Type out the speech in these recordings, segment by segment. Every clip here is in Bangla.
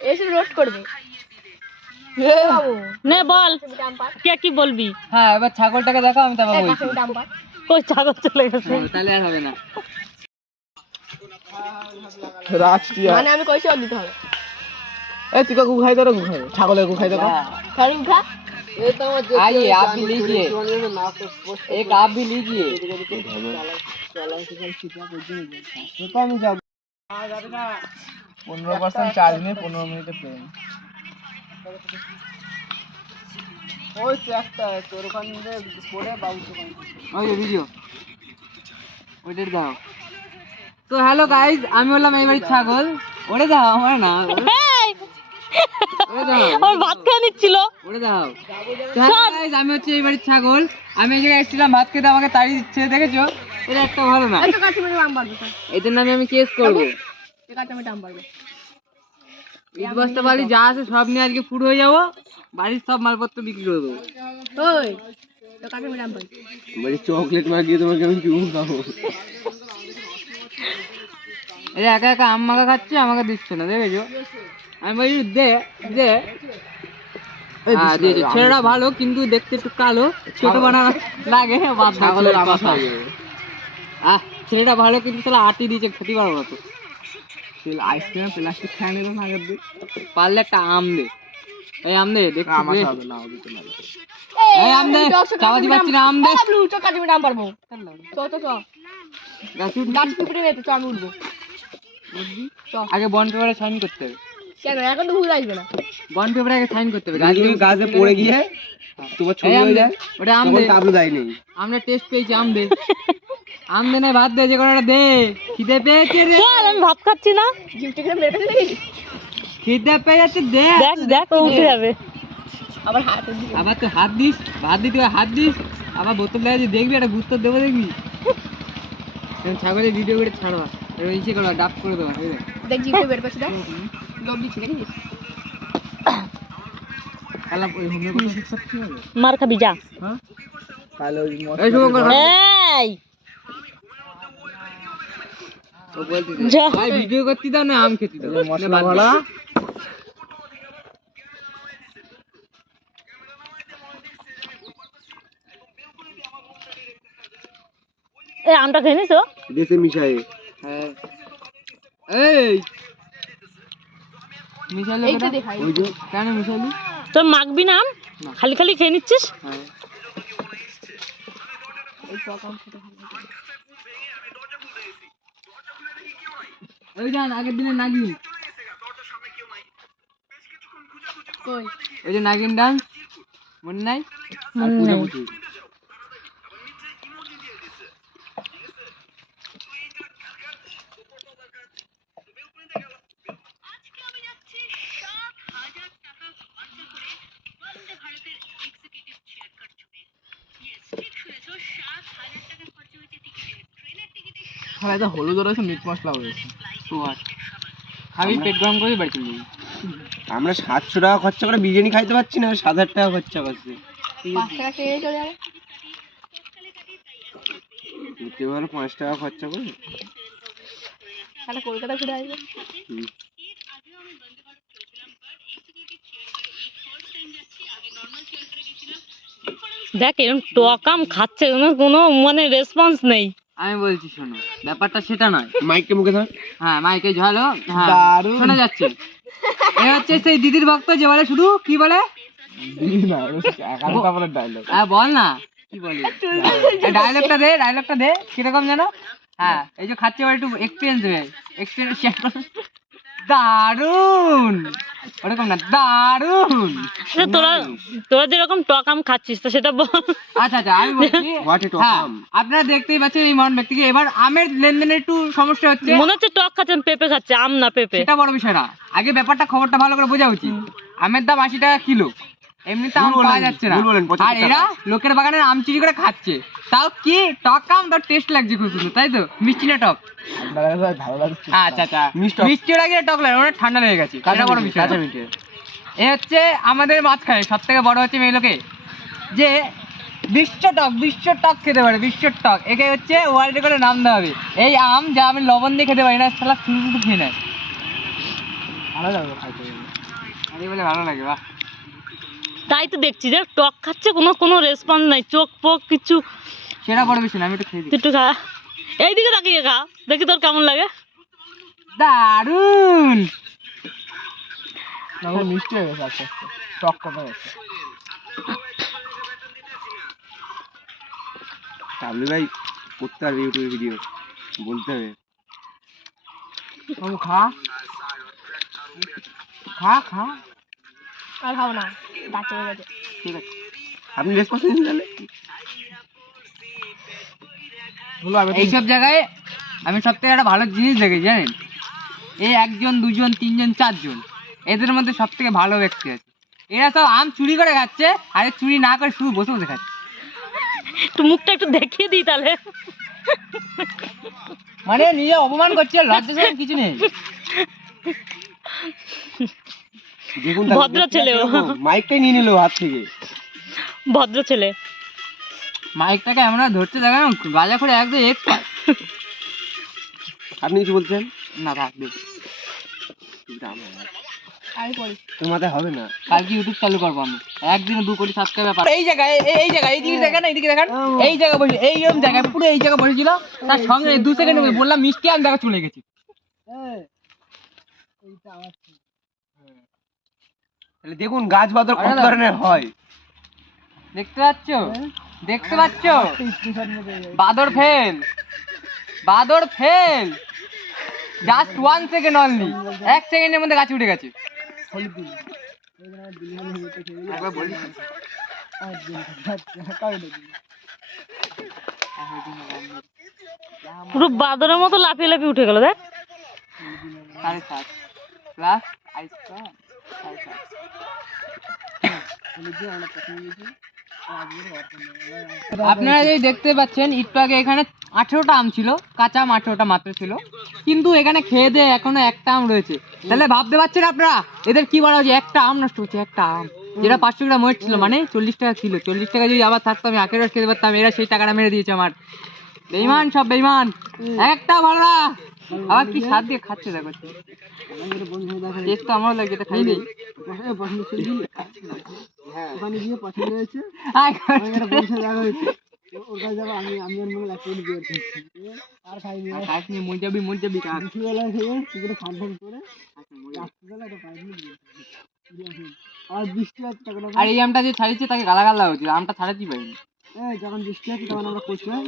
এসে রোস্ট করবে বাবু নে বল কাশ্মীরি ডাম্পার কে কি বলবি হ্যাঁ এবার ছাগলটাকে দেখো আমি তারপর এই বলছি কাশ্মীরি ডাম্পার কই ছাগল চলে গেছে তাহলে আর হবে না মানে আমি কইছি ওর দিতে হবে ए तिका गुखाई दो गुखाई छागलेर गुखाई दो কারণ উঠা आइए आप भी लीजिए एक आप भी लीजिए পনেরো পার্সেন্ট চার্জ নিয়ে পনেরো মিনিটে প্লেন ওই তো একটা তোর ওখানে পড়ে বাবু ওই ভিডিও ওইটা দাও। তো হ্যালো গাইজ আমি বললাম এই বাড়ির ছাগল। ওরে দাও আমার না। ভাত খেয়ে নিচ্ছিল। ওরে দাও। হ্যালো গাইজ আমি হচ্ছে এই বাড়ির ছাগল। আমি এই জায়গায় এসেছিলাম ভাত খেতে আমাকে তাড়ি দিচ্ছে দেখেছ? এটা একটা ভালো না এদের নামে আমি কেস করব। ঈদ বস্তা বালি যা আছে সব নিয়ে আজকে পুরো হয়ে যাব। বাড়ির সব মালপত্র বিক্রি করে দেবো। ওই তো বলি চকলেট মাগিয়ে তোমাকে আমি চুমু খাব। এটা একা একা আম মাখা খাচ্ছে আমাকে দিচ্ছে না দেখেছ? আমি বলি দে দে। হ্যাঁ ছেলেটা ভালো কিন্তু দেখতে একটু কালো ছোট বানানো লাগে বাদ দাও ছাগলের আমার আহ ছেলেটা ভালো কিন্তু তাহলে আটি দিয়েছে খেতে পারব না তো আইসক্রিম প্লাস্টিক খায় নিল না আগের দিন পারলে একটা আম দে। এই আম দে দেখছি আমার দে। হবে না তো না। এই আম দে পাচ্ছি না আম দে। ব্লু বউ তো তো তো গাছে? গাছ পিঁপড়ে নেই তো চ আমি উঠবো। আগে বন্ড পেপারে সাইন করতে হবে। কেন? এখন তো ভুল আসবে না। বন্ড পেপারে আগে সাইন করতে হবে। গাছে গাছে পড়ে গিয়ে তোমার ছবি আম হয়ে যায় ওটা আম দে। তাবলু দেয় নেই। আমরা টেস্ট পেয়েছি আম দে। আম না ভাত দে যে কোনো একটা দে। খিদে পেয়েছে রে। বল আমি ভাত খাচ্ছি না। গিফট মেরে ফেলে খিদে পেয়ে যাচ্ছে দে। দেখ দেখ ও উঠে যাবে। আবার দিকে আবার তো হাত দিস ভাত দিতে হাত দিস। আবার বোতল লাগে দেখবি একটা গুস্ত দেবো দেখবি। ছাগলের ভিডিও করে ছাড়বা ইসে করো ডাব করে দেবো দেখ। দেখ বের করছি দেখ। লোভ দিচ্ছি মার খাবি যা। হ্যাঁ? এই শুভঙ্কর এই! যা। ভাই ভিডিও করতে দাও না আম খেতে দাও। মশলা আমটা খেয়ে নিছো? দেশে মিশাই হ্যাঁ। এই! মিশালে এই দেখাই। ওই যে। কেন মিশালি? তোর মাখবি না আম? খালি খালি খেয়ে নিচ্ছিস? হ্যাঁ। এই টক আম খেতে ভালো ওই যান আগের দিনে নাগিন। ওই যে নাগিন ডান্স মনে নাই? নেই। হলুদ রয়েছে মিট মশলা রয়েছে খাবি পেট গরম করে বাড়ি চলে আমরা সাতশো টাকা খরচা করে বিরিয়ানি খাইতে পারছি না সাত হাজার টাকা খরচা করছে। পাঁচ টাকা পাঁচ খরচা করে। তাহলে কলকাতা ঘুরে আসবে। দেখ এরকম টকাম খাচ্ছে কোনো মানে রেসপন্স নেই। আমি বলছি শোনো ব্যাপারটা সেটা নয়। মাইককে মুখে ধর। হ্যাঁ মাইকে ঝালো হ্যাঁ শোনা যাচ্ছে। এ হচ্ছে সেই দিদির ভক্ত যে বলে শুধু কি বলে? হ্যাঁ বল না কি বলি? ডায়লগটা দে ডায়লগটা দে কীরকম যেন? হ্যাঁ এই যে খাচ্ছে একটু এক্সপিরিয়েন্স দেবে এক্সপিরিয়েন্স শেয়ার দারুণ ওরকম না দারুণ তোরা তোরা যেরকম টকাম খাচ্ছিস তো সেটা বল। আচ্ছা আচ্ছা আমি বলছি হ্যাঁ. আপনারা দেখতেই পাচ্ছেন এই মহান ব্যক্তিকে। এবার আমের লেনদেনের একটু সমস্যা হচ্ছে। মনে হচ্ছে টক খাচ্ছেন পেঁপে খাচ্ছে আম না পেঁপে। সেটা বড় বিষয় না। আগে ব্যাপারটা খবরটা ভালো করে বোঝা উচিত। আমের দাম আশি টাকা কিলো। এমনিতে আম পাওয়া যাচ্ছে না। আর এরা লোকের বাগানের আম চুরি করে খাচ্ছে। তাও কি টক আম? তার টেস্ট লাগছে খুব সুন্দর তাই তো? মিষ্টি না টক? আচ্ছা আচ্ছা। মিষ্টি মিষ্টি লাগে টক লাগে ওটা ঠান্ডা লেগে গেছে। এটা বড় বিষয়। এ হচ্ছে আমাদের মাঝখানে সব থেকে বড় হচ্ছে মেয়ে লোকে যে বিশ্ব টক বিশ্ব টক খেতে পারে বিশ্ব টক। একে হচ্ছে ওয়ার্ল্ড রেকর্ডে নাম দেওয়া হবে। এই আম যা আমি লবণ দিয়ে খেতে পারি না সালা শুধু শুধু খেয়ে নেয়। ভালো লাগবে বলে ভালো লাগে বাহ। তাই তো দেখছি যে টক খাচ্ছে কোনো কোনো রেসপন্স নাই চোখ পোক কিছু। সেটা বড় বিষয় না আমি একটু খেয়ে একটু খা। এইদিকে তাকিয়ে খা দেখি তোর কেমন লাগে। দারুণ মিষ্টি হয়ে গেছে আস্তে আস্তে টক কমে গেছে। টাবলু ভাই করতে পারবে ইউটিউবে ভিডিও বলতে হবে। খা। খা খা। আর খাব না দাঁত চলে গেছে। ঠিক আছে। আপনি রেসপন্স নিন তাহলে? এইসব জায়গায় আমি সব থেকে একটা ভালো জিনিস দেখেছি জানেন? এই একজন দুজন তিনজন চারজন এদের মধ্যে সব থেকে ভালো ব্যক্তি আছে। এরা সব আম চুরি করে খাচ্ছে আর চুরি না করে শুধু বসে বসে খাচ্ছে। একটু মুখটা একটু দেখিয়ে দিই তাহলে। মানে নিজে অপমান করছে লজ্জা কিছু নেই। ভদ্র ছেলে ও। মাইকটাই নিয়ে নিল হাত থেকে। ভদ্র ছেলে। মাইকটাকে এমন ভাবে ধরতে দেখেন গাজা করে একদম এক্সপার্ট আপনি কিছু বলছেন? না থাকবে মাথায় হবে না। কালকে ইউটিউব চালু করব আমি। একদিনে দু কোটি সাবস্ক্রাইবার এই জায়গায় এই- এই জায়গায় এই দিকে দেখেন এইদিকে দেখেন। এই জায়গায় বসে এইরকম জায়গায় পুরো এই জায়গায় বসেছিল। তার সঙ্গে দু সেকেন্ড বললাম মিষ্টি আমি দেখা চলে গেছি। তাহলে দেখুন গাছ বাদর কত ধরনের হয়। দেখতে পাচ্ছ? দেখতে পাচ্ছ? বাদর ফেল। বাদর ফেল। জাস্ট ওয়ান সেকেন্ড অনলি এক সেকেন্ডের মধ্যে গাছ উঠে গেছে। পুরো বাদরের মতো লাফিয়ে লাফিয়ে উঠে গেল দেখ। সাড়ে সাত। প্লাস আইস সাড়ে সাত আপনারা যদি দেখতে পাচ্ছেন একটু আগে এখানে আঠেরোটা আম ছিল, কাঁচা আম আঠেরোটা মাত্র ছিল। কিন্তু এখানে খেয়ে দিয়ে এখনও একটা আম রয়েছে। তাহলে ভাবতে পারছেন আপনারা, এদের কি বলা হচ্ছে একটা আম নষ্ট হচ্ছে, একটা আম। যেটা পাঁচশো গ্রাম ওয়েট ছিল মানে চল্লিশ টাকা ছিল। চল্লিশ টাকা যদি আবার থাকতো, আমি আখের রস খেতে পারতাম, এরা সেই টাকাটা মেরে দিয়েছে আমার। বেইমান সব বেইমান একটা ভালো আবার কি স্বাদ দিয়ে খাচ্ছে দেখো টেস্ট তো আমারও লাগে এটা খাই দিই আয় আর এই আমটা যে ছাড়িয়েছে তাকে গালাগাল দেওয়া উচিত আমটা ছাড়াতেই পারিনি। যখন বৃষ্টি আছে তখন আমরা করছিলাম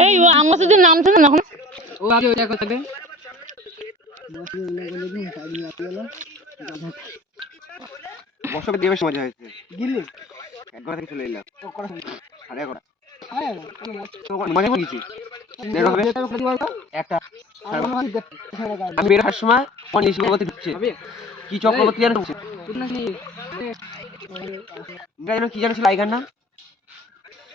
এই ও আমার সাথে নামছে না এখন ও আগে ওইটা করতে বসবে দিয়ে বেশ মজা হয়েছে গিলি একবার থেকে চলে এলাম সাড়ে এগারোটা মজা করে গেছি একটা আমি বের হওয়ার সময় নিশি চক্রবর্তী ঢুকছে কি চক্রবর্তী যেন ঢুকছে কি যেন ছিল আইগার নাম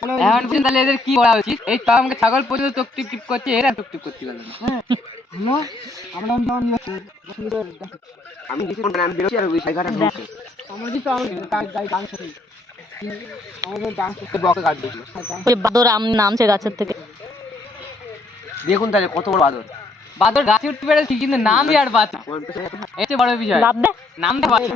এখন বুঝছেন তাহলে এদের কি করা উচিত? এই তো আমাকে ছাগল পর্যন্ত চোখ টিপ টিপ করছে এরা চোখ টিপ করতে পারবে না আমি কিছু মানে আমি বেরোচ্ছি আর ওই আইগারটা ঢুকছে। বকে কাট দিয়েছিল ওই বাদর আম নামছে গাছের থেকে। দেখুন তাহলে কত বড় বাদর। বাদর গাছে উঠতে পেরেছি কিন্তু নাম দিয়ে আর বাচ্চা এতে বড় বিষয়। লাভ দে। নাম দিয়ে বাচ্চা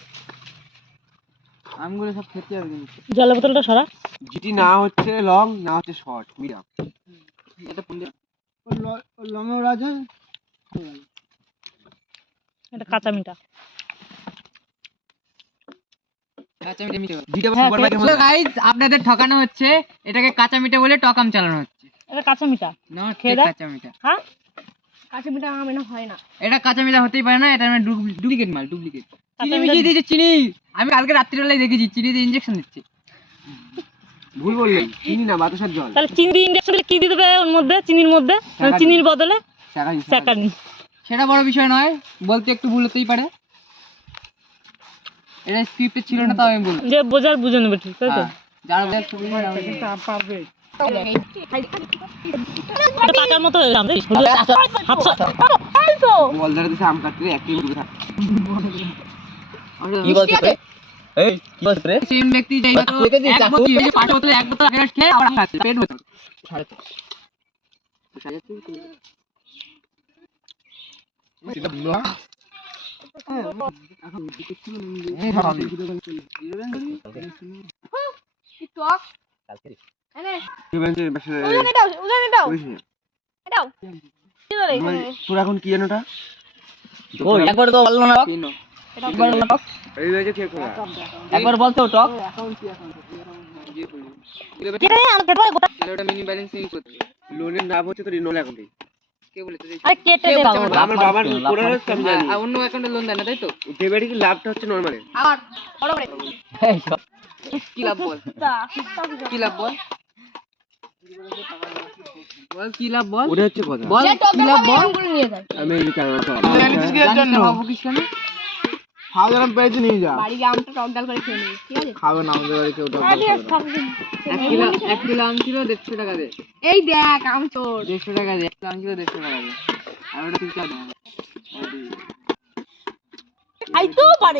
আমগুলো সব খেতে হবে কিন্তু। জলের বোতলটা সরা। জিটি না হচ্ছে লং না হচ্ছে শর্ট মিডিয়াম। এটা এটা কাঁচা মিঠা। হ্যাঁ, আপনাদের ঠকানো হচ্ছে। এটাকে কাঁচা মিঠে বলে টকাম চালানো হচ্ছে। এটা কাঁচা মিঠা। না খেয়ে কাঁচা মিঠা। হ্যাঁ? হয় না। এটা কাঁচা মিঠা হতেই পারে না এটা মানে ডুপ্লিকেট মাল ডুপ্লিকেট। চিনি মিশিয়ে দিয়েছে চিনি। আমি কালকে রাত্রিবেলায় দেখেছি চিনি দিয়ে ইঞ্জেকশন দিচ্ছে। ভুল বললেন চিনি না বাতাসার জল। তাহলে চিনি দিয়ে ইন্ডাকশন কি ওর মধ্যে চিনির মধ্যে? মানে চিনির বদলে? স্যাকানি সেটা বড় বিষয় নয় বলতে একটু ভুল হতেই পারে। এটা স্ক্রিপ্টে ছিল না তাও আমি বলব যে বোঝার বুঝে নেবে ঠিক তাই তো? হ্যাঁ, যারা বোঝার সুবিধা পারবে। পাকার মতো বল ধরে দিছে আম কাটতে একটি কি বলছিস রে এই কি বলছিস রে সেম ব্যক্তি যেই হয়তো এক বোতল এই বোতল এক বোতল আগে খেয়ে আবার খাচ্ছে পেট বোতল টক এনে কি বলছিস বাসা উজান এটাও উজান এটাও করিস না। এখানে কি জানোটা একবার তো বলল না একবার বলতো টক মিনি লোনের নাম হচ্ছে অ্যাকাউন্টে আর অন্য অ্যাকাউন্টে লোন দেয় না তাই তো? ডেবিট কি লাভটা হচ্ছে নরমালে কি লাভ বল? কি লাভ বল? বল কি লাভ বল? ওটা হচ্ছে কথা। বল কি লাভ বল? আমি এই কারণে জানিস না বাবু কি কেন? খাওয়া দাওয়া পেয়েছে নিয়ে যা। বাড়ি গিয়ে আমটা টক ডাল করে খেয়ে নেবে ঠিক আছে? খাবে না আমাদের বাড়ি কেউ খাব কিন্তু। এক কিলো এক কিলো আম ছিল দেড়শো টাকা দে। এই দেখ আম চোর দেড়শো টাকা দে কিলো আম ছিল দেড়শো টাকা দে। আর ওটা তুই চাও আইতেও পারে।